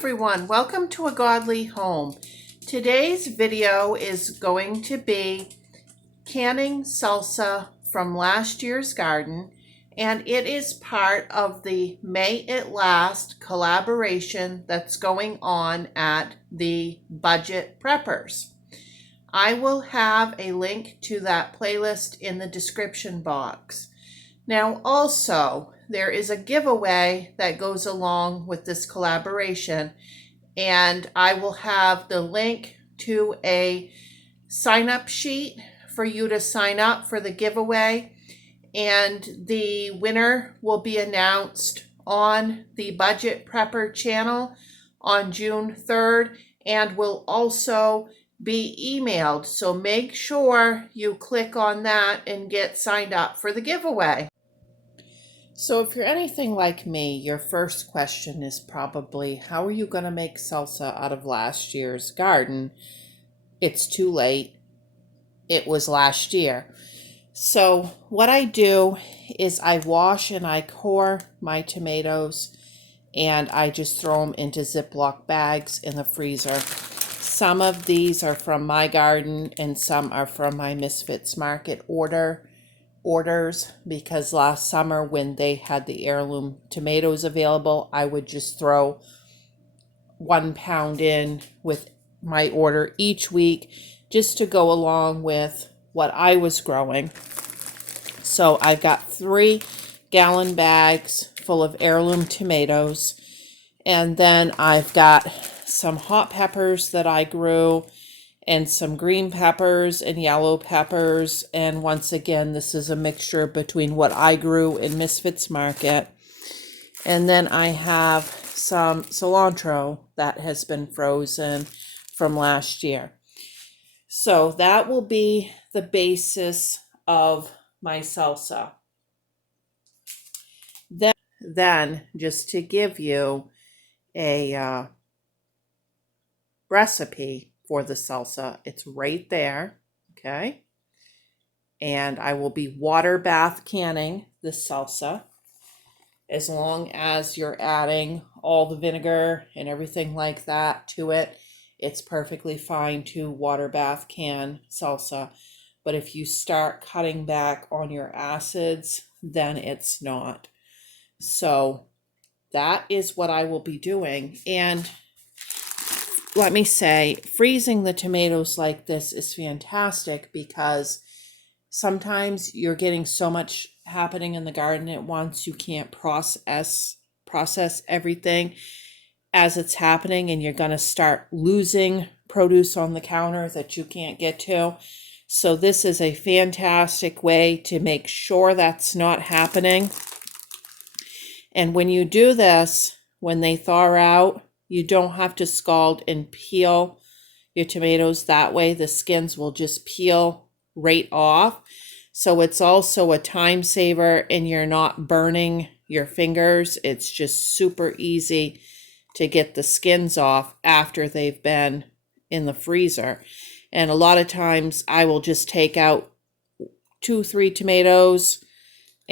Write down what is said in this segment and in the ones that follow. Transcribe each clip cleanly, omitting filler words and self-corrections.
everyone, welcome to A Godly Home. Today's video is going to be canning salsa from last year's garden, and it is part of the May It Last collaboration that's going on at the Budget Preppers. I will have a link to that playlist in the description box. Now also, there is a giveaway that goes along with this collaboration, and I will have the link to a sign-up sheet for you to sign up for the giveaway, and the winner will be announced on the Budget Prepper channel on June 3rd and will also be emailed. So make sure you click on that and get signed up for the giveaway. So if you're anything like me, your first question is probably, how are you going to make salsa out of last year's garden? It's too late. It was last year. So what I do is I wash and I core my tomatoes, and I just throw them into Ziploc bags in the freezer. Some of these are from my garden and some are from my Misfits Market orders, because last summer when they had the heirloom tomatoes available, I would just throw 1 pound in with my order each week just to go along with what I was growing. So I've got 3-gallon bags full of heirloom tomatoes, and then I've got some hot peppers that I grew, and some green peppers and yellow peppers. And once again, this is a mixture between what I grew in Misfits Market. And then I have some cilantro that has been frozen from last year. So that will be the basis of my salsa. Then just to give you a recipe for the salsa, it's right there, okay? And I will be water bath canning the salsa. As long as you're adding all the vinegar and everything like that to it, it's perfectly fine to water bath can salsa. But if you start cutting back on your acids, then it's not. So that is what I will be doing. And let me say, freezing the tomatoes like this is fantastic, because sometimes you're getting so much happening in the garden at once, you can't process everything as it's happening, and you're going to start losing produce on the counter that you can't get to. So this is a fantastic way to make sure that's not happening. And when you do this, when they thaw out, you don't have to scald and peel your tomatoes. That way the skins will just peel right off. So it's also a time saver, and you're not burning your fingers. It's just super easy to get the skins off after they've been in the freezer. And a lot of times I will just take out 2-3 tomatoes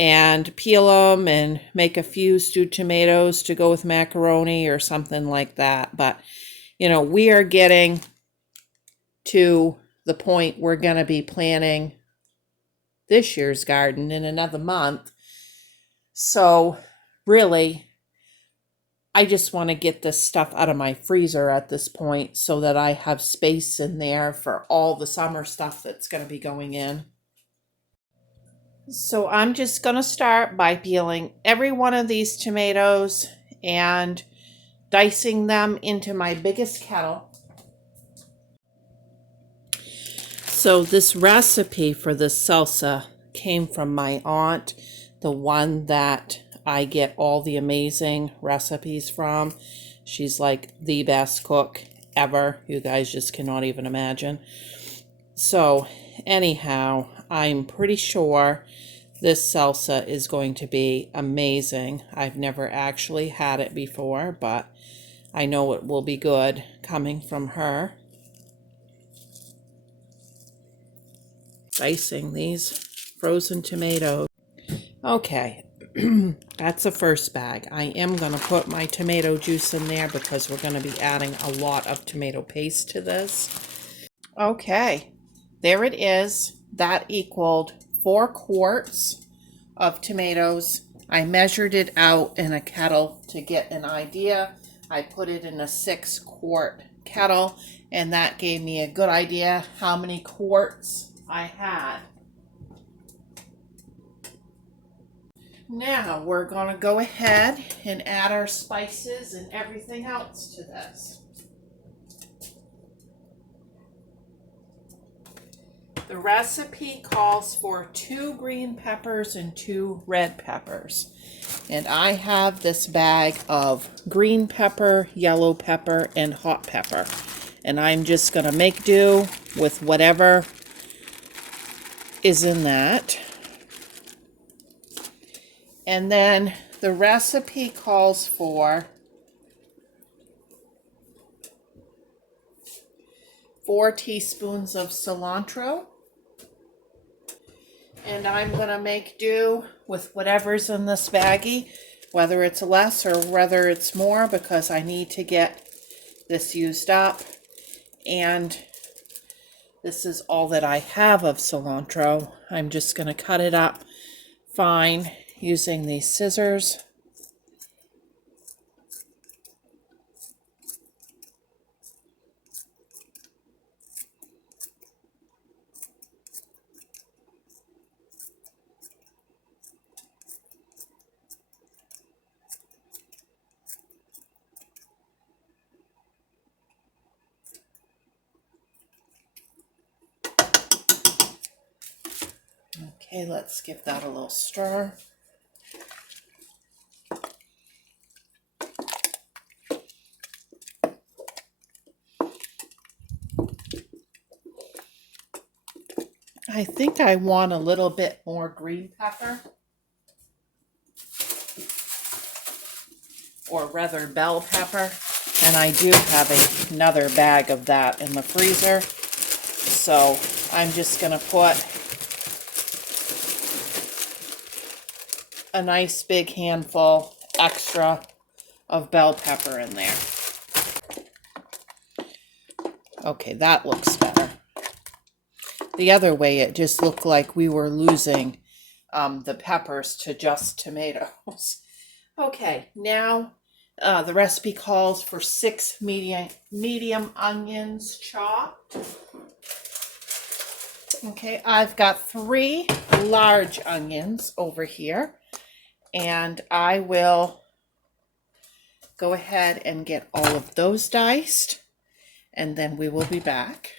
and peel them and make a few stewed tomatoes to go with macaroni or something like that. But, you know, we are getting to the point we're going to be planting this year's garden in another month. So really, I just want to get this stuff out of my freezer at this point so that I have space in there for all the summer stuff that's going to be going in. So I'm just going to start by peeling every one of these tomatoes and dicing them into my biggest kettle. So this recipe for this salsa came from my aunt, the one that I get all the amazing recipes from. She's like the best cook ever. You guys just cannot even imagine. So anyhow, I'm pretty sure this salsa is going to be amazing. I've never actually had it before, but I know it will be good coming from her. Dicing these frozen tomatoes. Okay, That's the first bag. I am going to put my tomato juice in there because we're going to be adding a lot of tomato paste to this. Okay, there it is. That equaled 4 quarts of tomatoes. I measured it out in a kettle to get an idea. I put it in a 6-quart kettle, and that gave me a good idea how many quarts I had. Now we're going to go ahead and add our spices and everything else to this. The recipe calls for 2 green peppers and 2 red peppers. And I have this bag of green pepper, yellow pepper, and hot pepper. And I'm just going to make do with whatever is in that. And then the recipe calls for 4 teaspoons of cilantro. And I'm going to make do with whatever's in this baggie, whether it's less or whether it's more, because I need to get this used up. And this is all that I have of cilantro. I'm just going to cut it up fine using these scissors. Okay, let's give that a little stir. I think I want a little bit more green pepper, or rather bell pepper, and I do have another bag of that in the freezer. So I'm just going to put a nice big handful extra of bell pepper in there. Okay, that looks better. The other way, it just looked like we were losing the peppers to just tomatoes. Okay, now the recipe calls for 6 medium onions chopped. Okay, I've got 3 large onions over here, and I will go ahead and get all of those diced, and then we will be back.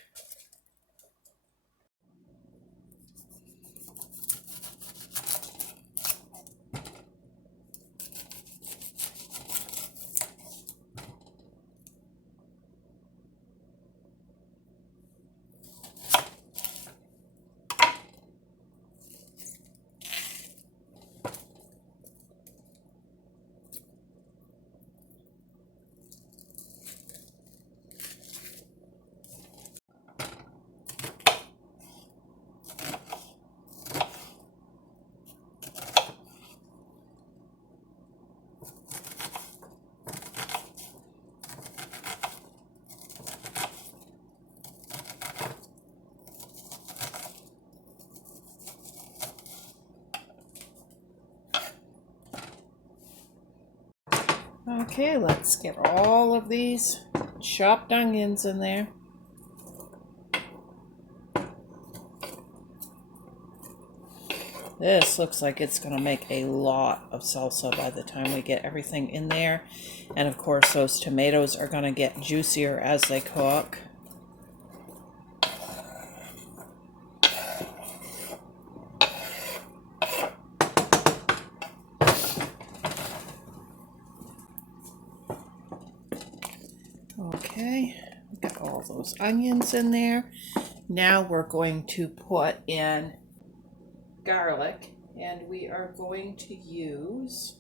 Okay, let's get all of these chopped onions in there. This looks like it's going to make a lot of salsa by the time we get everything in there. And of course, those tomatoes are going to get juicier as they cook. Okay, we've got all those onions in there. Now we're going to put in garlic, and we are going to use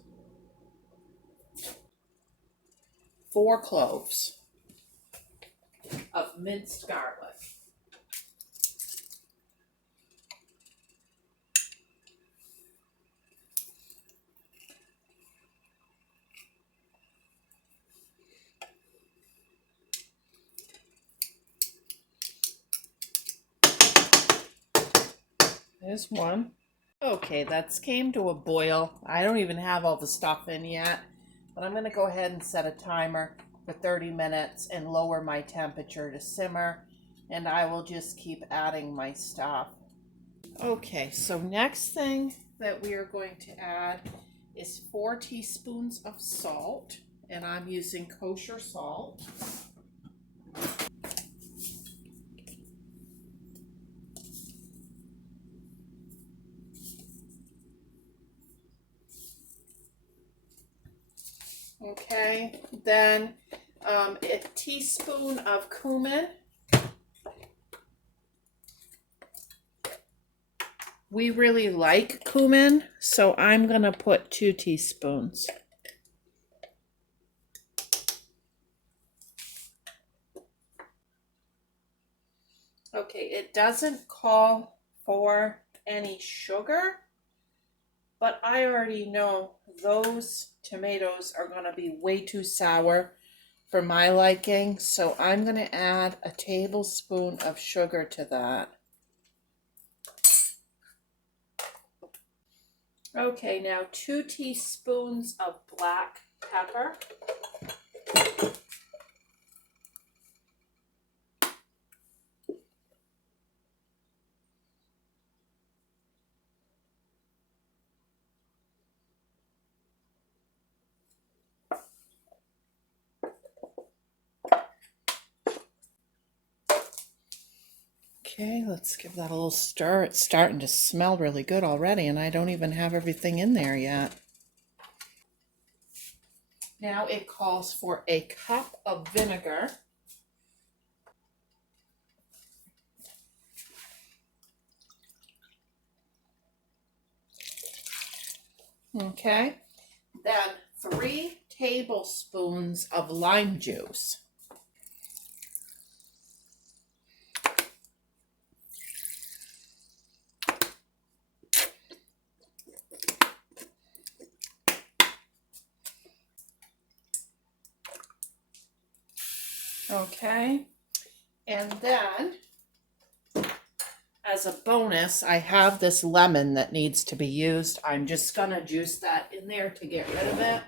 4 cloves of minced garlic. There's one. Okay, that's came to a boil. I don't even have all the stuff in yet, but I'm going to go ahead and set a timer for 30 minutes and lower my temperature to simmer, and I will just keep adding my stuff. Okay, so next thing that we are going to add is 4 teaspoons of salt, and I'm using kosher salt. Okay, then a teaspoon of cumin. We really like cumin, so I'm going to put 2 teaspoons. Okay, it doesn't call for any sugar, but I already know those tomatoes are going to be way too sour for my liking, so I'm going to add a tablespoon of sugar to that. Okay, now 2 teaspoons of black pepper. Okay, let's give that a little stir. It's starting to smell really good already, and I don't even have everything in there yet. Now it calls for a cup of vinegar. Okay, then 3 tablespoons of lime juice. Okay, and then as a bonus, I have this lemon that needs to be used. I'm just gonna juice that in there to get rid of it.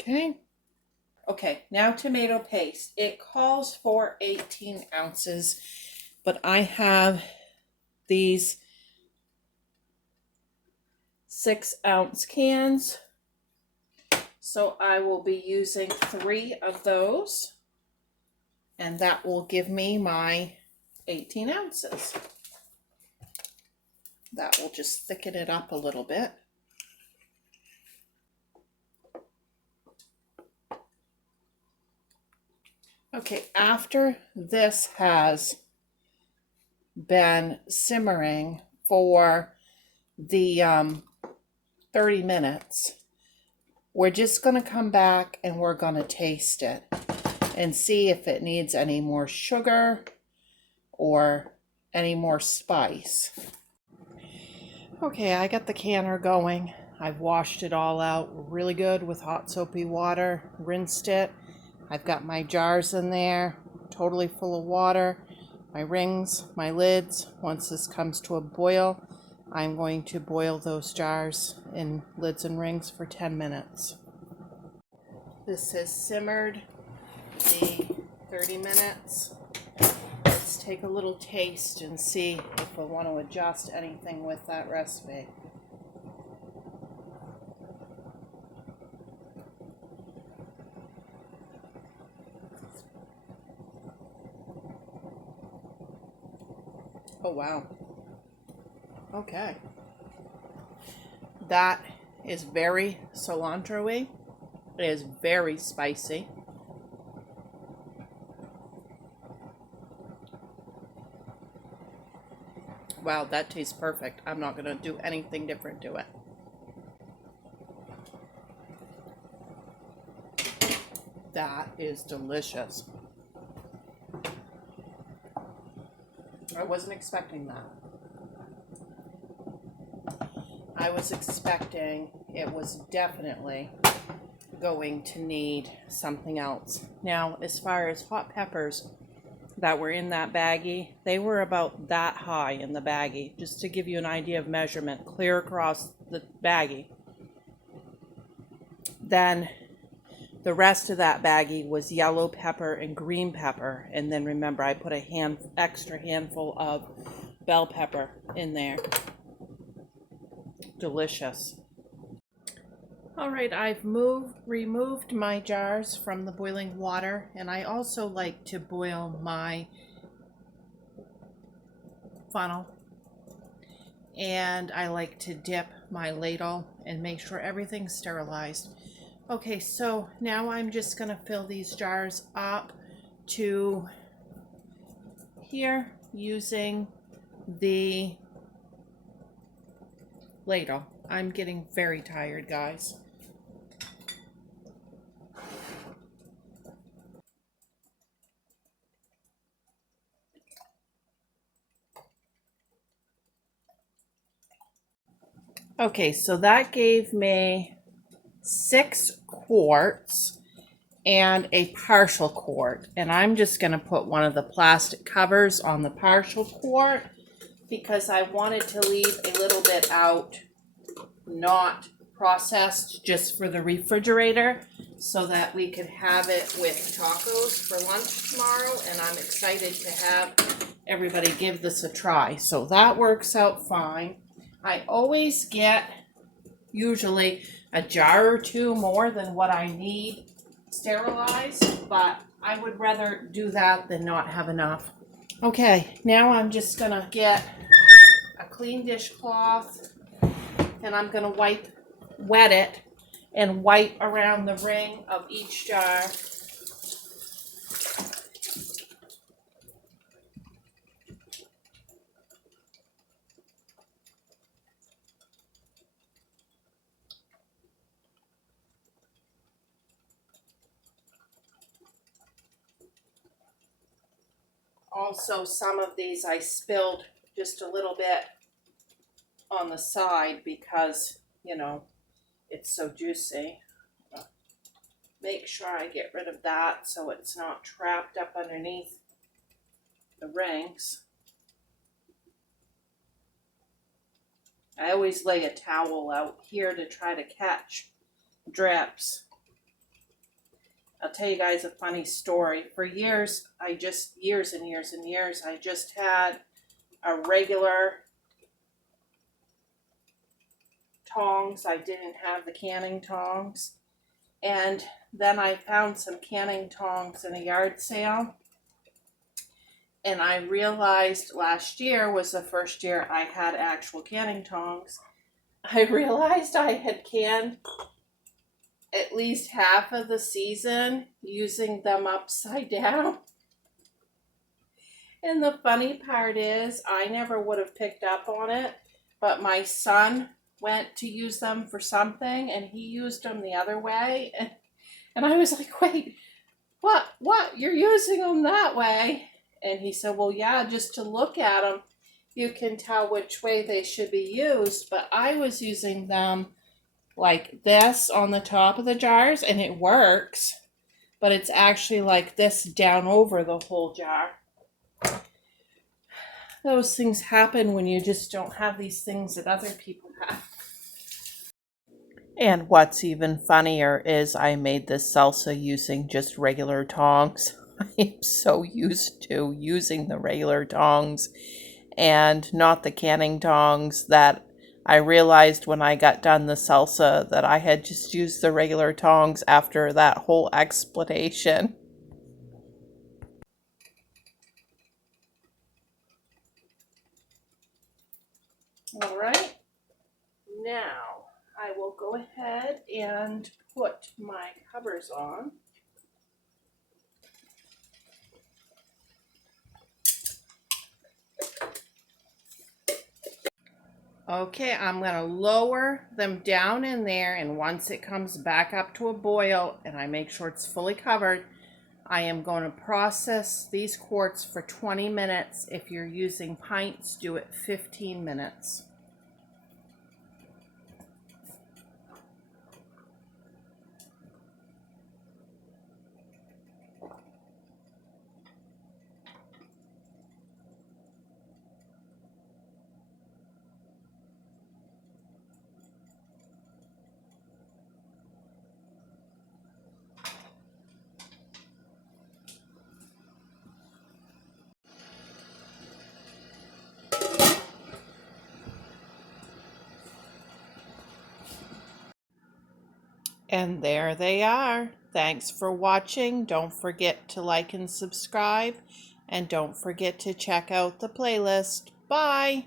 Okay. Okay, now tomato paste. It calls for 18 ounces, but I have these 6-ounce cans, so I will be using 3 of those, and that will give me my 18 ounces. That will just thicken it up a little bit. Okay, after this has been simmering for the 30 minutes, we're just going to come back and we're going to taste it and see if it needs any more sugar or any more spice. Okay, I got the canner going. I've washed it all out really good with hot soapy water, rinsed it. I've got my jars in there, totally full of water, my rings, my lids. Once this comes to a boil, I'm going to boil those jars in lids and rings for 10 minutes. This has simmered the 30 minutes. Let's take a little taste and see if I want to adjust anything with that recipe. Oh wow. Okay. That is very cilantro-y. It is very spicy. wow, that tastes perfect. I'm not gonna do anything different to it. That is delicious. I wasn't expecting that. I was expecting it was definitely going to need something else. Now, as far as hot peppers that were in that baggie, they were about that high in the baggie, just to give you an idea of measurement, clear across the baggie. Then the rest of that baggie was yellow pepper and green pepper, and then remember I put a extra handful of bell pepper in there. Delicious. All right, I've removed my jars from the boiling water, and I also like to boil my funnel, and I like to dip my ladle and make sure everything's sterilized. Okay, so now I'm just gonna fill these jars up to here using the ladle. I'm getting very tired, guys. Okay, so that gave me 6 quarts and a partial quart. And I'm just going to put one of the plastic covers on the partial quart because I wanted to leave a little bit out, not processed, just for the refrigerator so that we could have it with tacos for lunch tomorrow. And I'm excited to have everybody give this a try. So that works out fine. I always get usually a jar or two more than what I need sterilized, but I would rather do that than not have enough. Okay, now I'm just gonna get a clean dishcloth and I'm gonna wet it and wipe around the ring of each jar. Also, some of these I spilled just a little bit on the side because, you know, it's so juicy. Make sure I get rid of that so it's not trapped up underneath the rings. I always lay a towel out here to try to catch drips. I'll tell you guys a funny story. For years and years, I just had a regular tongs. I didn't have the canning tongs. And then I found some canning tongs in a yard sale. And I realized last year was the first year I had actual canning tongs. I realized I had canned at least half of the season using them upside down. And the funny part is I never would have picked up on it, but my son went to use them for something and he used them the other way. And I was like, wait, what? You're using them that way? And he said, well, yeah, just to look at them, you can tell which way they should be used. But I was using them like this on the top of the jars, and it works, but it's actually like this down over the whole jar. Those things happen when you just don't have these things that other people have. And what's even funnier is I made this salsa using just regular tongs. I am so used to using the regular tongs and not the canning tongs that I realized when I got done the salsa that I had just used the regular tongs after that whole explanation. All right, now I will go ahead and put my covers on. Okay, I'm going to lower them down in there, and once it comes back up to a boil and I make sure it's fully covered, I am going to process these quarts for 20 minutes. If you're using pints, do it 15 minutes. And there they are. Thanks for watching. Don't forget to like and subscribe. And don't forget to check out the playlist. Bye!